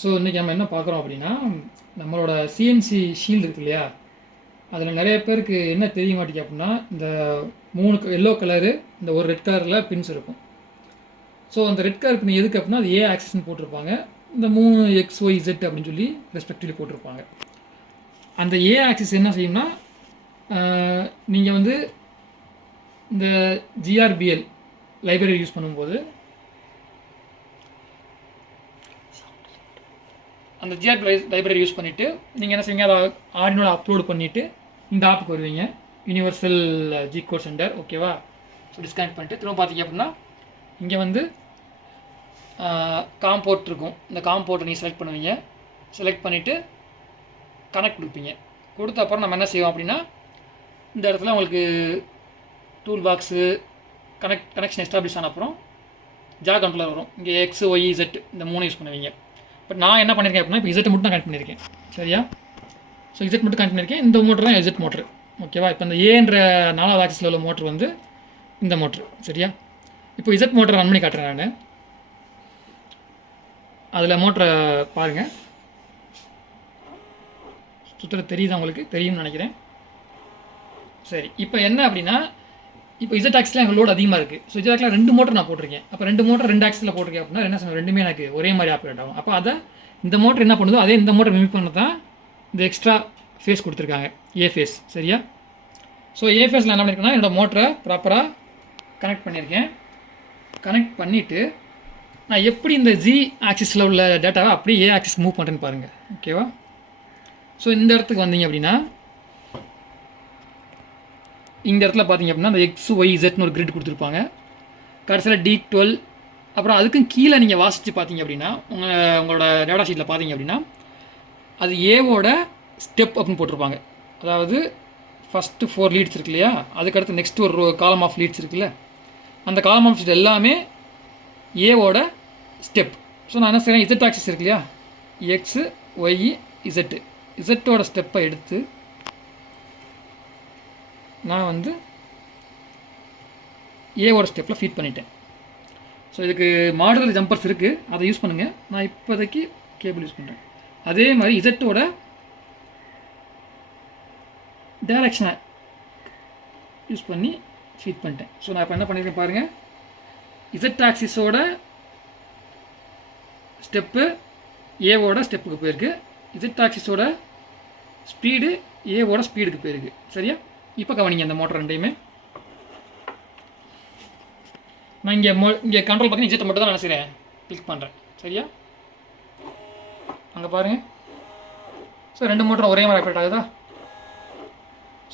So இன்றைக்கி நம்ம என்ன பார்க்குறோம் அப்படின்னா, நம்மளோட சிஎன்சி ஷீல்டு இருக்கு இல்லையா, அதில் நிறைய பேருக்கு என்ன தெரிய மாட்டேங்குது அப்படின்னா, இந்த 3 எல்லோ கலரு, இந்த ஒரு ரெட் கலரில் பின்ஸ் இருக்கும். ஸோ அந்த ரெட் கலர் பின் எதுக்கு அப்படின்னா, அது ஏ ஆக்சிஸ்ன்னு போட்டிருப்பாங்க. இந்த 3 எக்ஸ் ஒய் இசட் அப்படின்னு சொல்லி ரெஸ்பெக்டிவ்லி போட்டிருப்பாங்க. அந்த ஏ ஆக்சிஸ் என்ன செய்யும்னா, நீங்கள் வந்து இந்த ஜிஆர்பிஎல் லைப்ரரி யூஸ் பண்ணும்போது, அந்த ஜிஆர்பி லைப்ரரி யூஸ் பண்ணிவிட்டு நீங்கள் என்ன செய்வீங்க, அதை ஆர்டினோட அப்லோட் பண்ணிவிட்டு இந்த ஆப்புக்கு வருவீங்க, யூனிவர்சல் ஜி கோட் சென்டர். ஓகேவா? ஸோ டிஸ்கனெக்ட் பண்ணிட்டு திரும்ப பார்த்தீங்க அப்படின்னா, இங்கே வந்து காம்போர்ட் இருக்கும். இந்த காம்போர்ட்டை நீங்கள் செலக்ட் பண்ணுவீங்க. செலக்ட் பண்ணிவிட்டு கனெக்ட் கொடுப்பீங்க. கொடுத்த அப்புறம் நம்ம என்ன செய்வோம் அப்படின்னா, இந்த இடத்துல உங்களுக்கு டூல் பாக்ஸு கனெக்ஷன் எஸ்டாப்ளிஷ் ஆன அப்புறம் ஜா கண்ட்ரோலர் வரும். இங்கே எக்ஸ் ஒய் இசட் இந்த 3 யூஸ் பண்ணுவீங்க. பட் நான் என்ன பண்ணியிருக்கேன் அப்படின்னா, இப்போ இசட் மட்டும் தான் கனெக்ட் பண்ணியிருக்கேன். சரியா? ஸோ இசட் மட்டும் கனெக்ட் பண்ணியிருக்கேன். இந்த மோட்டர் தான் இசட் மோட்ரு. ஓகேவா? இப்போ இந்த ஏன்ற 4வது ஆக்சிஸில் உள்ள மோட்ரு வந்து இந்த மோட்ரு. சரியா? இப்போ இசட் மோட்டரை ரன் பண்ணி காட்டுறேன் நான். அதில் மோட்டரை பாருங்கள். சுத்தம் தெரியுது உங்களுக்கு? தெரியும்னு நினைக்கிறேன். சரி, இப்போ என்ன அப்படின்னா, இப்போ இசட் ஆக்ஸில் எனக்கு லோட் அதிகமாக இருக்குது. ஸோ இசட் ஆக்ஸில் 2 மோட்டர் நான் போட்டிருக்கேன். அப்போ 2 மோட்டர் 2 ஆக்ஸில் போட்டிருக்கேன் அப்படின்னா என்ன சொல்லுங்கள், ரெண்டுமே எனக்கு ஒரே மாதிரி ஆப்ரேட் ஆகும். அப்போ அதை இந்த மோட்டர் என்ன பண்ணுதோ அதே இந்த மோட்டர் மிமிக் பண்ண தான் இந்த எக்ஸ்ட்ரா ஃபேஸ் கொடுத்துருக்காங்க, ஏ ஃபேஸ். சரியா? ஸோ ஏ ஃபேஸில் என்ன பண்ணியிருக்கேன்னா, என்னோடய மோட்டரை ப்ராப்பராக கனெக்ட் பண்ணியிருக்கேன். கனெக்ட் பண்ணிவிட்டு நான் எப்படி இந்த ஜி ஆக்சிஸில் உள்ள டேட்டாவை அப்படியே ஏ ஆக்சிஸ் மூவ் பண்ணுறேன்னு பாருங்கள். ஓகேவா? ஸோ இந்த இடத்துக்கு வந்தீங்க அப்படின்னா, இந்த இடத்துல பார்த்தீங்க அப்படின்னா அந்த எக்ஸ் ஒய் இசட்னு ஒரு கிரிட் கொடுத்துருப்பாங்க. கடைசியில் D12. அப்புறம் அதுக்கும் கீழே நீங்கள் வாசித்து பார்த்தீங்க அப்படின்னா, உங்களோட டேட்டா ஷீட்டில் பார்த்தீங்க அப்படின்னா, அது ஏவோட ஸ்டெப் அப்படின்னு போட்டிருப்பாங்க. அதாவது ஃபஸ்ட்டு 4 லீட்ஸ் இருக்கு இல்லையா, அதுக்கடுத்து நெக்ஸ்ட் ஒரு காலம் ஆஃப் லீட்ஸ் இருக்குல்ல, அந்த காலம் ஆஃப் லீட்ஸ் எல்லாமே ஏவோட ஸ்டெப். ஸோ நான் என்ன செய்கிறேன், இசட் ஆக்சிஸ் இருக்கு இல்லையா, எக்ஸு ஒய் இசட்டு, இசட்டோட ஸ்டெப்பை எடுத்து நான் வந்து ஏவோட ஸ்டெப்பில் ஃபீட் பண்ணிட்டேன். ஸோ இதுக்கு மாடுலர் ஜம்பர்ஸ் இருக்குது, அதை யூஸ் பண்ணுங்கள். நான் இப்போதைக்கு கேபிள் யூஸ் பண்ணுறேன். அதே மாதிரி இசட்டோட டைரக்ஷனை யூஸ் பண்ணி ஃபீட் பண்ணிட்டேன். ஸோ நான் இப்போ என்ன பண்ணியிருக்கேன் பாருங்கள், இசட் ஆக்சிஸோட ஸ்டெப்பு ஏவோட ஸ்டெப்புக்கு போயிருக்கு, இசட் ஆக்சிஸோட ஸ்பீடு ஏவோட ஸ்பீடுக்கு போயிருக்கு. சரியா? இப்போ கவனிங்க அந்த மோட்டர் ரெண்டையுமே. நான் இங்கே கண்ட்ரோல் பண்ணி இஜெட்டை மட்டும் தான் நினைக்கிறேன், கிளிக் பண்ணுறேன். சரியா? அங்கே பாருங்கள். ஸோ 2 மோட்டரும் ஒரே மாதிரி ஆப்ரேட் ஆகுதா?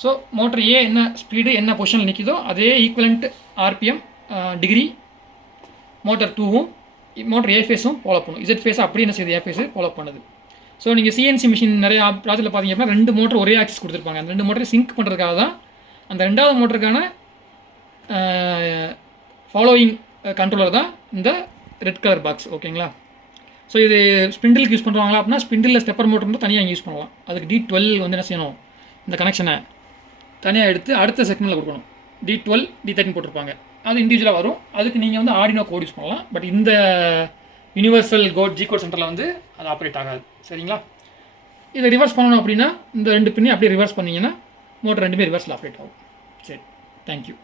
ஸோ மோட்டர் ஏ என்ன ஸ்பீடு என்ன பொசிஷனில் நிற்கிதோ அதே ஈக்குவலண்ட் ஆர்பிஎம் டிகிரி மோட்டர் 2வும் மோட்டர் ஏ ஃபேஸும் ஃபாலோ பண்ணும். இசட் ஃபேஸ் அப்படி என்ன செய்யுது, ஏ ஃபேஸு ஃபாலோ பண்ணுது. ஸோ நீங்கள் சிஎன்சி மிஷின் நிறைய ப்ராஜெக்ட்டில் பார்த்தீங்க அப்படின்னா 2 மோட்டர் ஒரே ஆக்சிஸ் கொடுத்துருப்பாங்க. அந்த 2 மோட்டரை சிங்க் பண்ணுறதுக்காக தான் அந்த 2வது மோட்டருக்கான ஃபாலோயிங் கண்ட்ரோலர் தான் இந்த ரெட் கலர் பாக்ஸ். ஓகேங்களா? ஸோ இது ஸ்பிண்டிலுக்கு யூஸ் பண்ணுறாங்களா அப்படின்னா, ஸ்பிண்டிலில் ஸ்டெப்பர் மோட்டர் வந்து தனியாக யூஸ் பண்ணலாம். அதுக்கு D12 வந்து என்ன செய்யணும், இந்த கனெக்ஷனை தனியாக எடுத்து அடுத்த செக்மெண்ட்டில் கொடுக்கணும். D12 D13 போட்டிருப்பாங்க, அது இண்டிவிஜுவலாக வரும். அதுக்கு நீங்கள் வந்து ஆர்டினோ கோட் யூஸ் பண்ணலாம். பட் இந்த யூனிவர்சல் ஜி கோட் சென்டரில் வந்து அது ஆப்ரேட் ஆகாது. சரிங்களா? இதை ரிவர்ஸ் பண்ணணும் அப்படின்னா இந்த 2 பின்னி அப்படியே ரிவர்ஸ் பண்ணிங்கன்னா மோட்டர் 2மே ரிவர்ஸில் ஆப்ரேட் ஆகும். சரி, தேங்க்யூ.